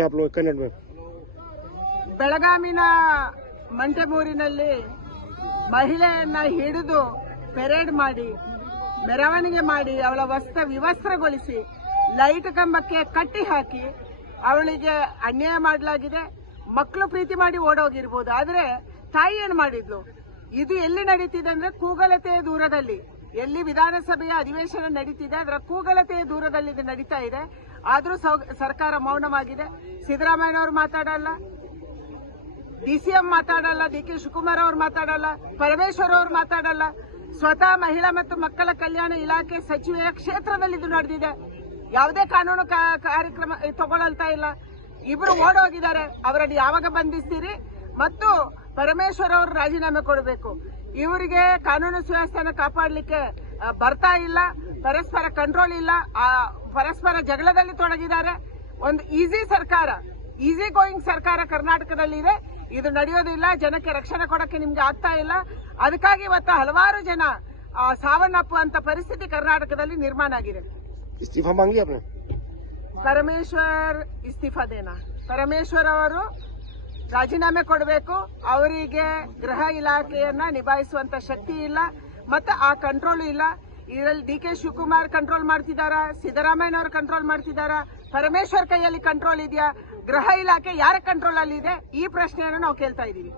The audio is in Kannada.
हैं आप लोग कन्नड़ में? ಬೆಳಗಾವಿನ ಮಂಟೆಮೂರಿನಲ್ಲಿ ಮಹಿಳೆಯನ್ನ ಹಿಡಿದು ಪೆರೇಡ್ ಮಾಡಿ ಮೆರವಣಿಗೆ ಮಾಡಿ ಅವಳ ವಿವಸ್ತ್ರಗೊಳಿಸಿ ಲೈಟ್ ಕಂಬಕ್ಕೆ ಕಟ್ಟಿ ಹಾಕಿ ಅವಳಿಗೆ ಅನ್ಯಾಯ ಮಾಡಲಾಗಿದೆ. ಮಕ್ಕಳು ಪ್ರೀತಿ ಮಾಡಿ ಓಡೋಗಿರ್ಬೋದು, ಆದ್ರೆ ತಾಯಿ ಏನು ಮಾಡಿದ್ಲು? ಇದು ಎಲ್ಲಿ ನಡೀತಿದೆ ಅಂದ್ರೆ ಕೂಗಲತೆಯ ದೂರದಲ್ಲಿ, ಎಲ್ಲಿ ವಿಧಾನಸಭೆಯ ಅಧಿವೇಶನ ನಡೀತಿದೆ ಅದರ ಕೂಗಲತೆಯ ದೂರದಲ್ಲಿ ಇದು ನಡೀತಾ ಇದೆ. ಆದ್ರೂ ಸರ್ಕಾರ ಮೌನವಾಗಿದೆ. ಸಿದ್ದರಾಮಯ್ಯನವರು ಮಾತಾಡಲ್ಲ, ಡಿಸಿಎಂ ಮಾತಾಡಲ್ಲ, ಡಿ.ಕೆ. ಶಿವಕುಮಾರ್ ಅವರು ಮಾತಾಡಲ್ಲ, ಪರಮೇಶ್ವರ್ ಅವರು ಮಾತಾಡಲ್ಲ. ಸ್ವತಃ ಮಹಿಳಾ ಮತ್ತು ಮಕ್ಕಳ ಕಲ್ಯಾಣ ಇಲಾಖೆ ಸಚಿವೆಯ ಕ್ಷೇತ್ರದಲ್ಲಿ ಇದು ನಡೆದಿದೆ. ಯಾವುದೇ ಕಾನೂನು ಕಾರ್ಯಕ್ರಮ ತಗೊಳ್ತಾ ಇಲ್ಲ. ಇಬ್ರು ಓಡೋಗಿದ್ದಾರೆ. ಅವರನ್ನು ಯಾವಾಗ ಬಂಧಿಸ್ತೀರಿ? ಮತ್ತು ಪರಮೇಶ್ವರ್ ಅವರು ರಾಜೀನಾಮೆ ಕೊಡಬೇಕು. ಇವರಿಗೆ ಕಾನೂನು ಸುವ್ಯವಸ್ಥೆಯನ್ನು ಕಾಪಾಡಲಿಕ್ಕೆ ಬರ್ತಾ ಇಲ್ಲ, ಪರಸ್ಪರ ಕಂಟ್ರೋಲ್ ಇಲ್ಲ, ಪರಸ್ಪರ ಜಗಳದಲ್ಲಿ ತೊಡಗಿದ್ದಾರೆ. ಒಂದು ಈಸಿ ಗೋಯಿಂಗ್ ಸರ್ಕಾರ ಕರ್ನಾಟಕದಲ್ಲಿ ಇದೆ. ಇದು ನಡೆಯೋದಿಲ್ಲ. ಜನಕ್ಕೆ ರಕ್ಷಣೆ ಕೊಡಕ್ಕೆ ನಿಮ್ಗೆ ಆಗ್ತಾ ಇಲ್ಲ. ಅದಕ್ಕಾಗಿ ಇವತ್ತು ಹಲವಾರು ಜನ ಸಾವನ್ನಪ್ಪುವಂತ ಪರಿಸ್ಥಿತಿ ಕರ್ನಾಟಕದಲ್ಲಿ ನಿರ್ಮಾಣ ಆಗಿದೆ. इस्तीफा मांगी आपने? ಪರಮೇಶ್ವರ್ ಇಸ್ತೀಫಾ ದೇನಾ, ಪರಮೇಶ್ವರ್ ಅವರು ರಾಜೀನಾಮೆ ಕೊಡಬೇಕು. ಅವರಿಗೆ ಗೃಹ ಇಲಾಖೆಯನ್ನ ನಿಭಾಯಿಸುವಂತ ಶಕ್ತಿ ಇಲ್ಲ ಮತ್ತೆ ಆ ಕಂಟ್ರೋಲ್ ಇಲ್ಲ. ಇದರಲ್ಲಿ ಡಿ.ಕೆ. ಶಿವಕುಮಾರ್ ಕಂಟ್ರೋಲ್ ಮಾಡ್ತಿದಾರಾ, ಸಿದ್ದರಾಮಯ್ಯನವರು ಕಂಟ್ರೋಲ್ ಮಾಡ್ತಿದಾರಾ, ಪರಮೇಶ್ವರ್ ಕೈಯಲ್ಲಿ ಕಂಟ್ರೋಲ್ ಇದೆಯಾ? ಗೃಹ ಇಲಾಖೆ ಯಾರ ಕಂಟ್ರೋಲ್ ಅಲ್ಲಿ ಇದೆ? ಈ ಪ್ರಶ್ನೆಯನ್ನು ನಾವು ಕೇಳ್ತಾ ಇದ್ದೀವಿ.